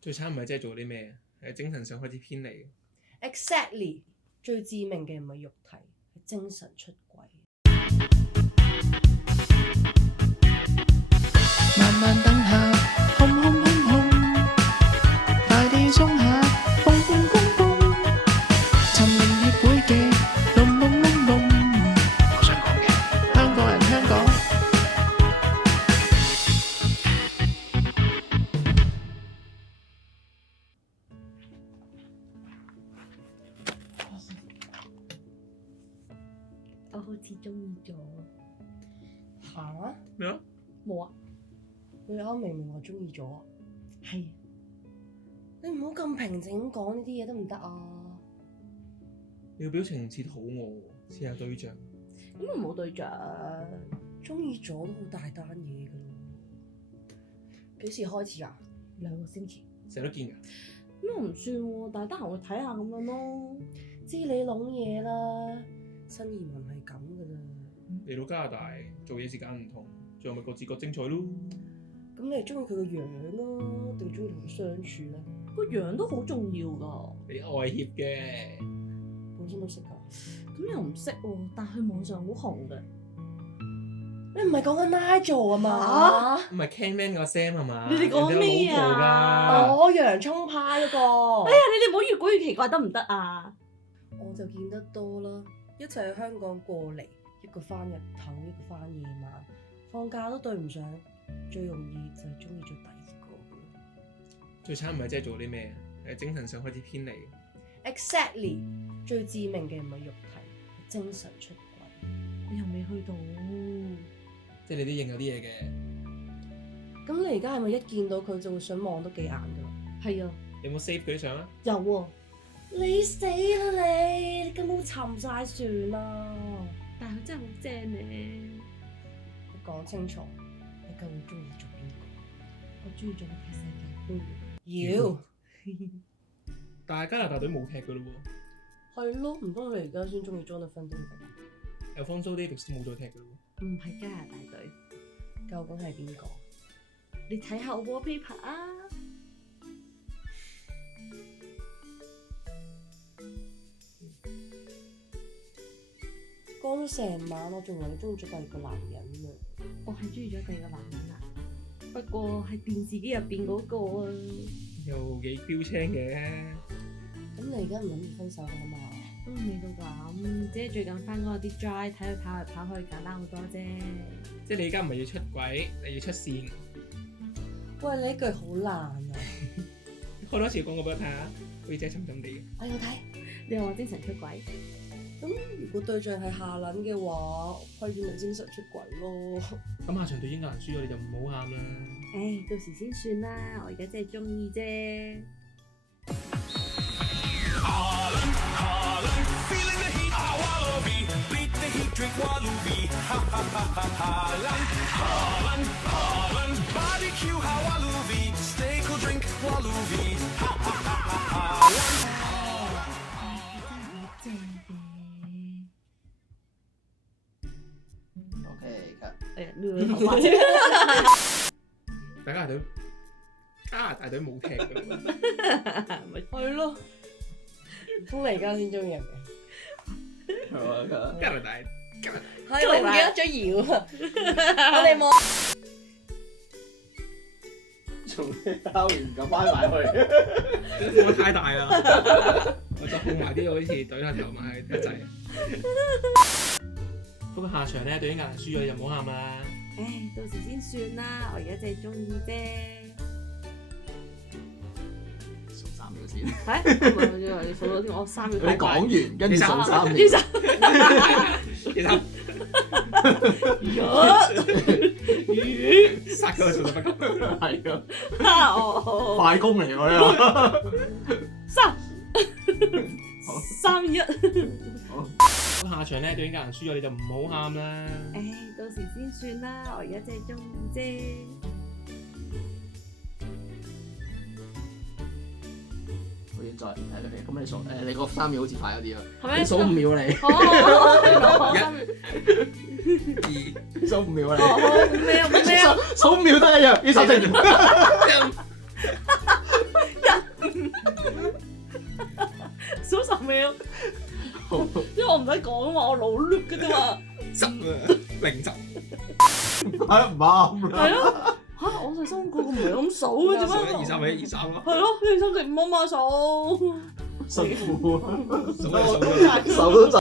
最慘唔係真係做啲咩，係精神上開始偏離。 Exactly， 最致命嘅唔係肉體，係精神出軌。慢慢等下，轟轟轟轟，快啲鬆下，嘣嘣嘣嘣，沉淪協會嘅隆隆隆隆，我想講嘅香港人香港。我好似中意咗。嚇？咩啊？冇啊，你啱明明話中意咗，係你唔好咁平靜咁講呢啲嘢得唔得啊？你個表情似肚餓喎，試下對象。咁我冇對象。中意咗都好大單嘢噶咯。幾時開始啊2個星期。成日都見㗎。咁又唔算喎，但係得閒會睇下咁樣咯。知你諗嘢啦，新移民係咁噶啦。嚟到加拿大做嘢時間唔同，最後咪各自各精彩咯。咁你係中意佢個樣啊，定中意同佢相處咧？個樣都好重要㗎。你外協嘅，本身都識㗎。咁又唔識喎，但係網上好紅嘅。你唔係講緊 Nigel 啊嘛？唔係 Canman 個 Sam 係嘛？你哋講咩啊人哋有老婆㗎。哦，洋葱派嗰個。哎呀，你哋唔好越估越奇怪得唔得啊？我就見得多啦，一齊喺香港過嚟，一個翻日頭，一個翻夜晚，放假都對唔上，最容易就係中意咗第二個㗎啦。最慘唔係真係做啲咩，係精神上開始偏離。 Exactly， 最致命嘅唔係肉體，係精神出軌。我又未去到。即係你都認有啲嘢嘅。咁你而家係咪一見到佢就會想望多幾眼㗎啦？係啊，有冇 save 佢啲相啊？有喎。你死啦你根本沉晒船啦！但係佢真係好正咧。你講清楚，你究竟中意咗邊個？我中意咗佢世界盃。妖，但係加拿大隊冇踢㗎咯喎。係咯，唔通你而家先中意 Jonathan David？ Alphonso Davies 都冇再踢㗎咯喎。唔係加拿大隊。究竟係邊個？你睇下我 wallpaper 啊！講咗成晚，我仲以為你中意咗第二個男人啊！我係中意咗第二個男人啊，不過係電視機入邊嗰個啊。又幾標青嘅。咁你而家唔諗住分手㗎啦嘛？都未到咁，只係最近翻嗰啲 dry 睇佢跑嚟跑去簡單好多啫。即係你而家唔係要出軌，你要出線。喂，你呢句好爛啊！開多次廣告俾我睇下，好似真係沉沉地嘅。我有睇。你又話精神出軌？咁如果對象係下撚嘅話，可以咪精神出軌咯？咁下場對英格蘭輸咗你就唔好喊啦。唉，到時先算啦，我而家真係中意啫。正嘅。 OK，哎呀，撩咗頭髮先。大家隊加拿大隊冇踢㗎喎。咪係咯，唔通你而家先中意人嘅？加拿大係我唔記得咗搖啊！我哋望做咩交完咁翻埋去？風太大啦，我就控埋啲好似懟下頭埋一齊。不過下場咧對英格蘭輸咗你就唔好喊啦。唉，到時先算啦，我而家真係中意啫。數3秒先。係，唔係你數咗添，我3秒。你講完跟住數3秒。其實魚殺佢做到不及。係啊！啊，哦，快攻嚟喎呢3、2、1。咁下場咧對英格蘭輸咗你就唔好喊啦。唉，到時先算啦，我而家真係中意啫。個。好，再咁你數你個3秒好似快咗啲啊！係咪？你數5秒你，好。2數5秒你。咩啊？咩啊？數5秒得一樣，要手靜。咩啊？因為我唔使講啊嘛，我腦碌嘅啫嘛。10啊，0集。係唔啱啦。係咯，嚇我哋三個唔係咁數嘅啫1、2、嘛。3、1、2、3咯。係咯，1、2、3、4、5啊嘛數。辛苦啊，數都數手都震。